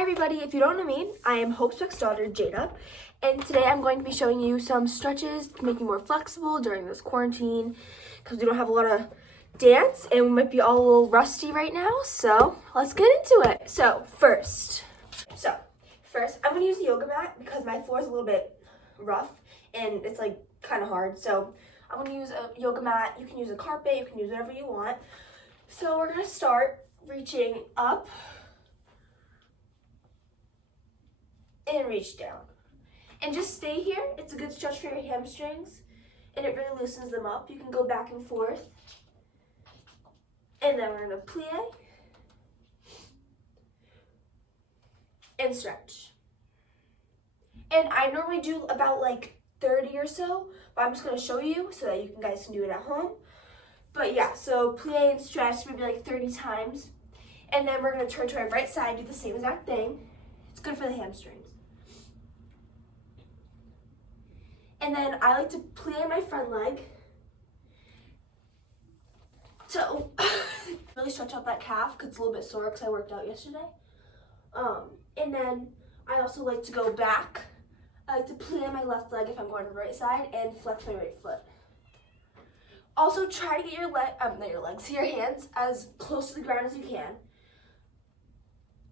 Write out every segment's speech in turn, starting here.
Hi everybody, if you don't know me, I am Hope Speck's daughter, Jada, and today I'm going to be showing you some stretches to make you more flexible during this quarantine because we don't have a lot of dance and we might be all a little rusty right now, so let's get into it. So first, I'm going to use the yoga mat because my floor is a little bit rough and it's like kind of hard, so I'm going to use a yoga mat. You can use a carpet, you can use whatever you want. So we're going to start reaching up and reach down. And just stay here. It's a good stretch for your hamstrings and it really loosens them up. You can go back and forth. And then we're gonna plie and stretch. And I normally do about like 30 or so, but I'm just gonna show you so that you guys can do it at home. But yeah, so plie and stretch maybe like 30 times. And then we're gonna turn to our right side, do the same exact thing. It's good for the hamstrings. And then I like to plie my front leg to really stretch out that calf because it's a little bit sore because I worked out yesterday. And then I also like to go back. I like to plie my left leg if I'm going to the right side and flex my right foot. Also try to get your hands as close to the ground as you can.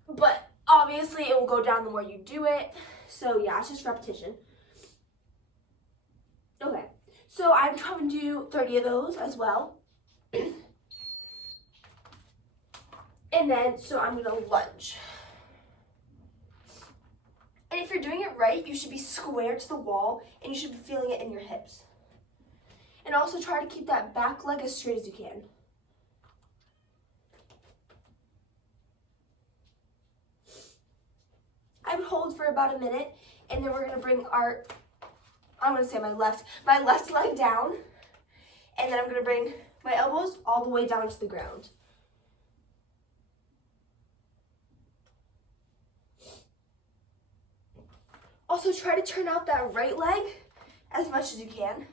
But obviously it will go down the more you do it. So yeah, it's just repetition. Okay, so I'm trying to do 30 of those as well. And then, so I'm gonna lunge. And if you're doing it right, you should be square to the wall and you should be feeling it in your hips. And also try to keep that back leg as straight as you can. I would hold for about a minute and then we're gonna bring my left leg down, and then I'm gonna bring my elbows all the way down to the ground. Also try to turn out that right leg as much as you can.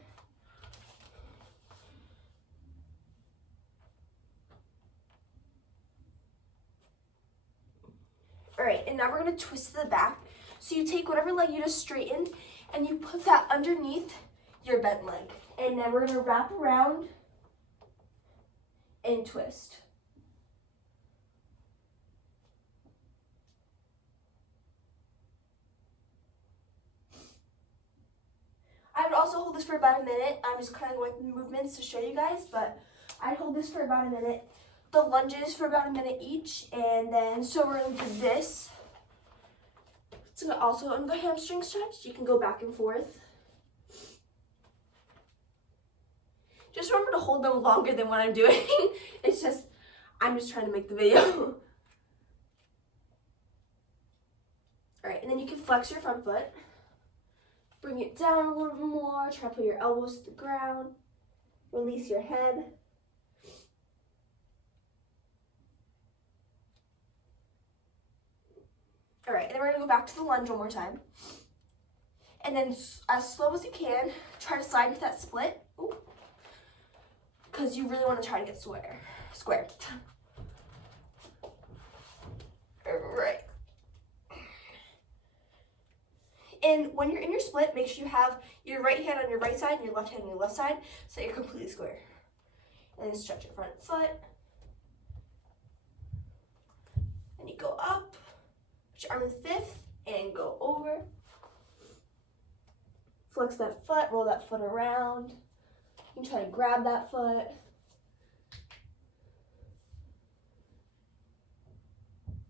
All right, and now we're gonna twist to the back. So you take whatever leg you just straightened and you put that underneath your bent leg. And then we're gonna wrap around and twist. I would also hold this for about a minute. I'm just kind of going through movements to show you guys, but I'd hold this for about a minute. The lunges for about a minute each, and then so we're gonna do this. It's also on the hamstring stretch. You can go back and forth. Just remember to hold them longer than what I'm doing. I'm just trying to make the video. All right, and then you can flex your front foot. Bring it down a little bit more. Try to put your elbows to the ground. Release your head. All right, and then we're gonna go back to the lunge one more time. And then as slow as you can, try to slide into that split. Because you really want to try to get square. All right. And when you're in your split, make sure you have your right hand on your right side and your left hand on your left side so that you're completely square. And then stretch your front foot. And you go up, put your arm in the fifth, and go over. Flex that foot, roll that foot around. You can try to grab that foot.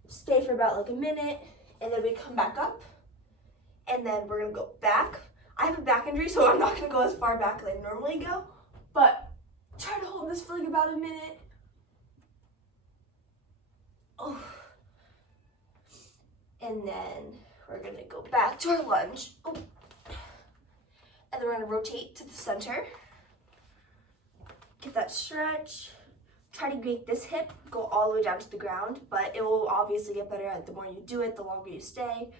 Stay for about like a minute, and then we come back up. And then we're gonna go back. I have a back injury, so I'm not gonna go as far back as I normally go, but try to hold this for like about a minute. Oh. And then we're gonna go back to our lunge. Oh. And then we're gonna rotate to the center. Get that stretch. Try to make this hip go all the way down to the ground, but it will obviously get better the more you do it, the longer you stay.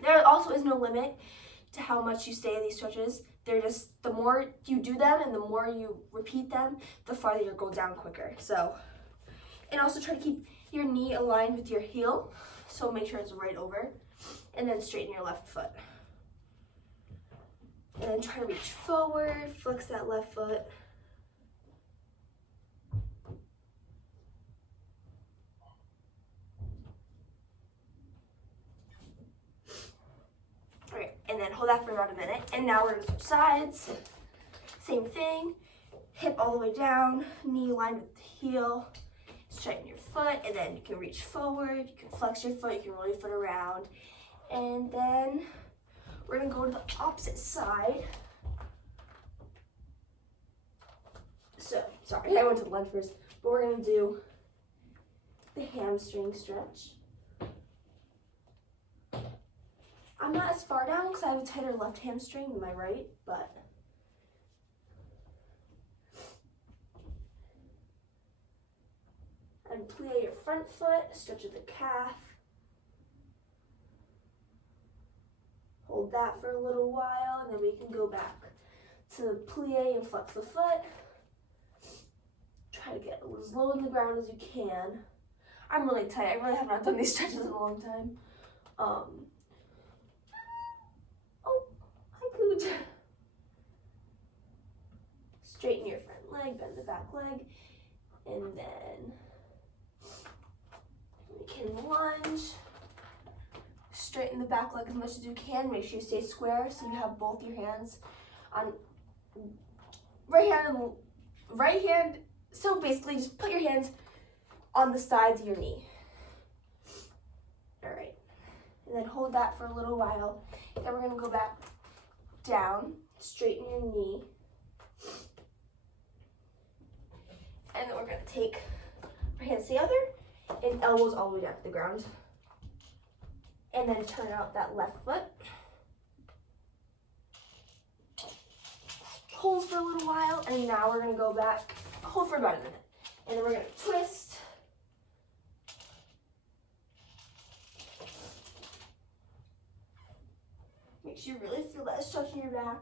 There also is no limit to how much you stay in these stretches. They're just, the more you do them and the more you repeat them, the farther you'll go down quicker. So, and also try to keep your knee aligned with your heel, so make sure it's right over, and then straighten your left foot. And then try to reach forward, flex that left foot. All right, and then hold that for about a minute. And now we're gonna switch sides. Same thing, hip all the way down, knee aligned with the heel, straighten your foot, and then you can reach forward, you can flex your foot, you can roll your foot around. And then we're gonna go to the opposite side. So, sorry, I went to the lunge first, but we're gonna do the hamstring stretch. I'm not as far down because I have a tighter left hamstring than my right, but and plie your front foot, stretch of the calf. Hold that for a little while, and then we can go back to the plie and flex the foot. Try to get as low in the ground as you can. I'm really tight. I really have not done these stretches in a long time. Oh, hi, Cooch. Straighten your front leg, bend the back leg, and then we can lunge. Straighten the back leg as much as you can. Make sure you stay square so you have both your hands on right hand. So basically just put your hands on the sides of your knee. All right. And then hold that for a little while. Then we're gonna go back down, straighten your knee. And then we're gonna take our hands together and elbows all the way down to the ground. And then turn out that left foot. Hold for a little while, and now we're gonna go back, hold for about a minute. And then we're gonna twist. Make sure you really feel that stretch in your back.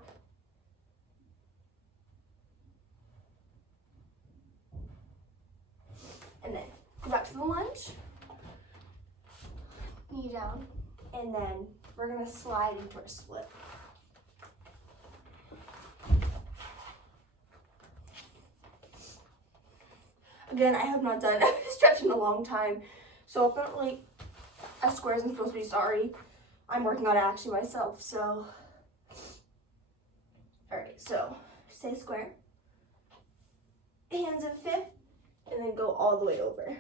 And then go back to the lunge. Knee down. And then we're gonna slide into our split. Again, I have not done stretch in a long time, so if I'm not really as square as I'm supposed to be, sorry. I'm working on it actually myself, so. All right, so stay square. Hands in fifth, and then go all the way over.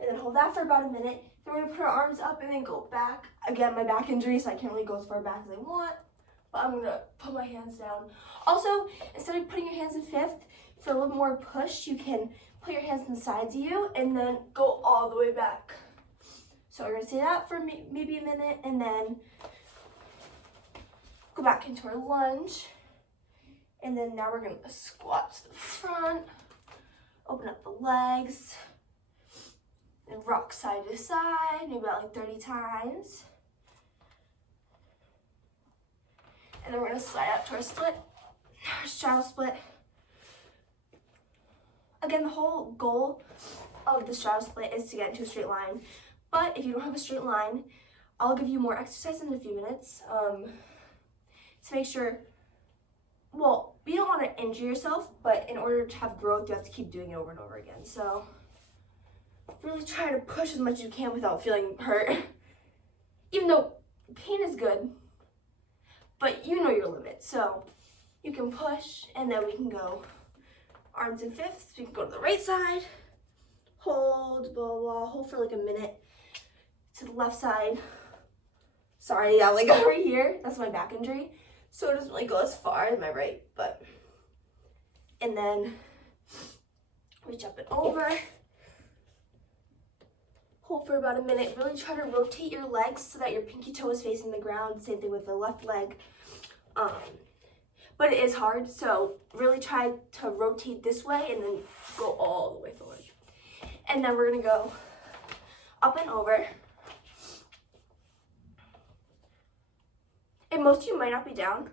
And then hold that for about a minute. Then we're gonna put our arms up and then go back. Again, my back injury, so I can't really go as far back as I want, but I'm gonna put my hands down. Also, instead of putting your hands in fifth, for a little more push, you can put your hands on the sides of you and then go all the way back. So we're gonna say that for maybe a minute and then go back into our lunge. And then now we're gonna squat to the front, open up the legs, and rock side to side, maybe about like 30 times. And then we're gonna slide out to our split, our straddle split. Again, the whole goal of the straddle split is to get into a straight line. But if you don't have a straight line, I'll give you more exercise in a few minutes to make sure, well, you don't want to injure yourself, but in order to have growth, you have to keep doing it over and over again. So really try to push as much as you can without feeling hurt. Even though pain is good, but you know your limit. So you can push, and then we can go arms in fifths. We can go to the right side, hold, blah, blah, blah, hold for like a minute. To the left side. Sorry, yeah, like over here, that's my back injury. So it doesn't really go as far as my right, but, and then reach up and over. Hold for about a minute. Really try to rotate your legs so that your pinky toe is facing the ground. Same thing with the left leg. But it is hard, so really try to rotate this way and then go all the way forward. And then we're gonna go up and over. And most of you might not be down,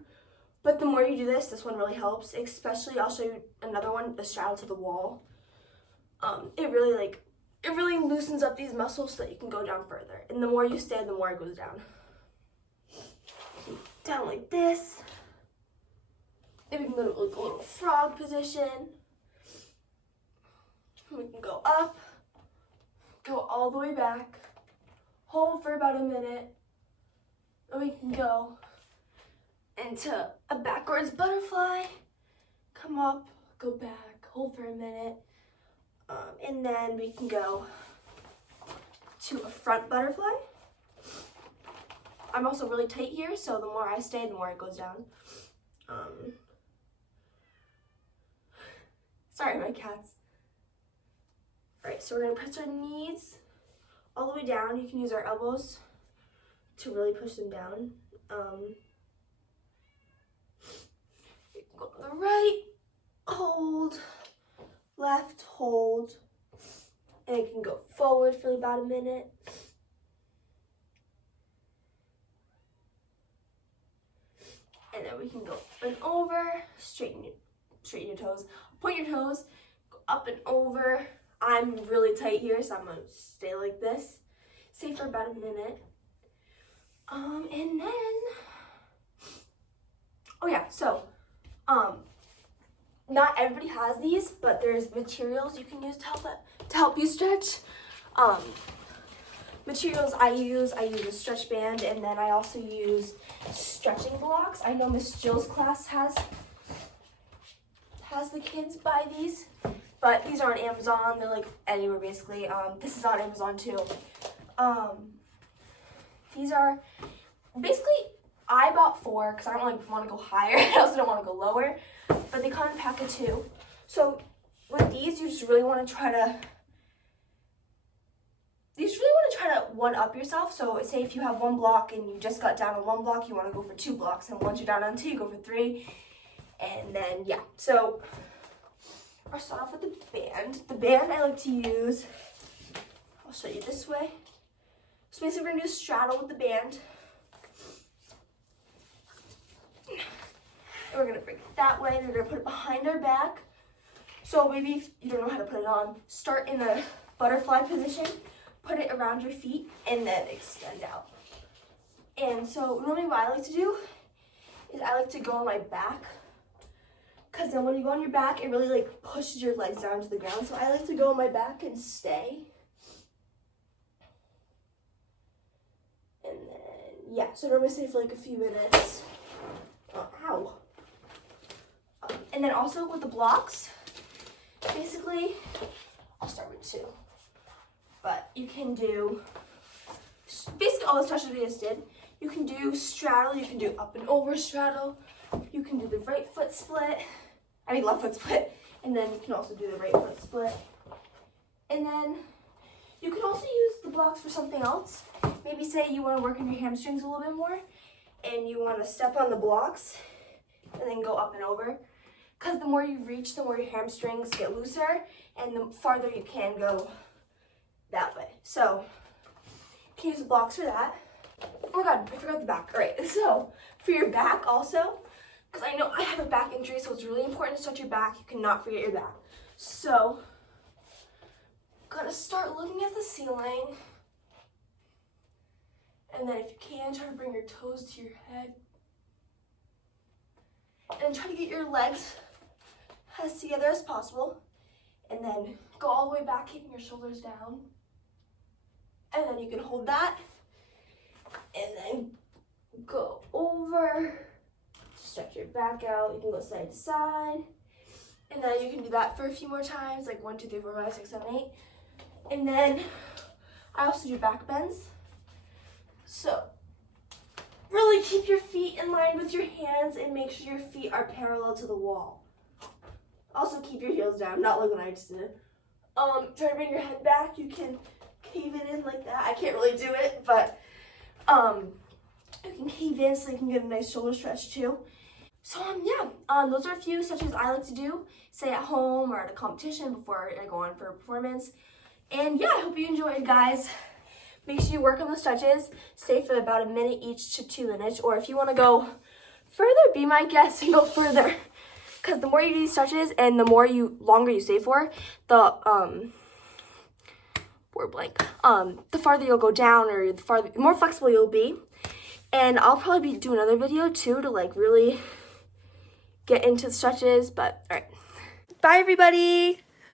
But the more you do this one really helps. Especially, I'll show you another one, the straddle to the wall. It really loosens up these muscles so that you can go down further. And the more you stay, the more it goes down. Down like this. Then we can go to like a little frog position. We can go up, go all the way back, hold for about a minute, and we can go into a backwards butterfly, come up, go back, hold for a minute, and then we can go to a front butterfly. I'm also really tight here, so the more I stay, the more it goes down. Sorry, my cats. Alright, so we're going to press our knees all the way down. You can use our elbows to really push them down. You can go to the right, hold, left, hold, and you can go forward for about a minute. And then we can go up and over, straighten your toes, point your toes, go up and over. I'm really tight here, so I'm gonna stay like this. Stay for about a minute. And then, oh yeah, so, not everybody has these, but there's materials you can use to help you stretch. Materials I use a stretch band, and then I also use stretching blocks. I know Miss Jill's class has the kids buy these, but these are on Amazon. They're like anywhere basically. This is on Amazon too. These are basically, I bought 4 because I don't want to go higher. I also don't want to go lower, but they come in a pack of 2. So with these, you just really want to try to one up yourself. So say if you have 1 block and you just got down on 1 block, you want to go for 2 blocks, and once you're down on 2, you go for 3, and then yeah. So I'll start off with the band. The band I like to use, I'll show you this way. So basically we're gonna do a straddle with the band. And we're gonna bring it that way, and we're gonna put it behind our back. So maybe if you don't know how to put it on, start in a butterfly position, put it around your feet, and then extend out. And so normally what I like to do is I like to go on my back, because then when you go on your back, it really like pushes your legs down to the ground. So I like to go on my back and stay. And then, yeah, so normally stay for like a few minutes. Ow. And then also with the blocks, basically, I'll start with 2. But you can do, basically all the stretches we just did. You can do straddle, you can do up and over straddle. You can do the right foot split, left foot split. And then you can also do the right foot split. And then you can also use the blocks for something else. Maybe say you want to work on your hamstrings a little bit more, and you want to step on the blocks and then go up and over. Because the more you reach, the more your hamstrings get looser, and the farther you can go that way. So you can use the blocks for that. Oh my god, I forgot the back. All right, so for your back also, because I know I have a back injury, so it's really important to stretch your back. You cannot forget your back. So I'm gonna start looking at the ceiling, and then if you can, try to bring your toes to your head, and try to get your legs as together as possible, and then go all the way back, keeping your shoulders down, and then you can hold that, and then go over, stretch your back out. You can go side to side, and then you can do that for a few more times, like 1, 2, 3, 4, 5, 6, 7, 8, and then I also do back bends. So really keep your feet in line with your hands and make sure your feet are parallel to the wall. Also keep your heels down, not like when I just did it. Try to bring your head back. You can cave it in like that. I can't really do it, but you can cave in so you can get a nice shoulder stretch too. So those are a few stretches I like to do, say at home or at a competition before I go on for a performance. And yeah, I hope you enjoyed, guys. Make sure you work on the stretches. Stay for about a minute each to 2 minutes, or if you want to go further, be my guest and go further. Because the more you do these stretches and the longer you stay for, the the farther you'll go down, or the more flexible you'll be. And I'll probably be doing another video too to like really get into the stretches. But all right, bye everybody.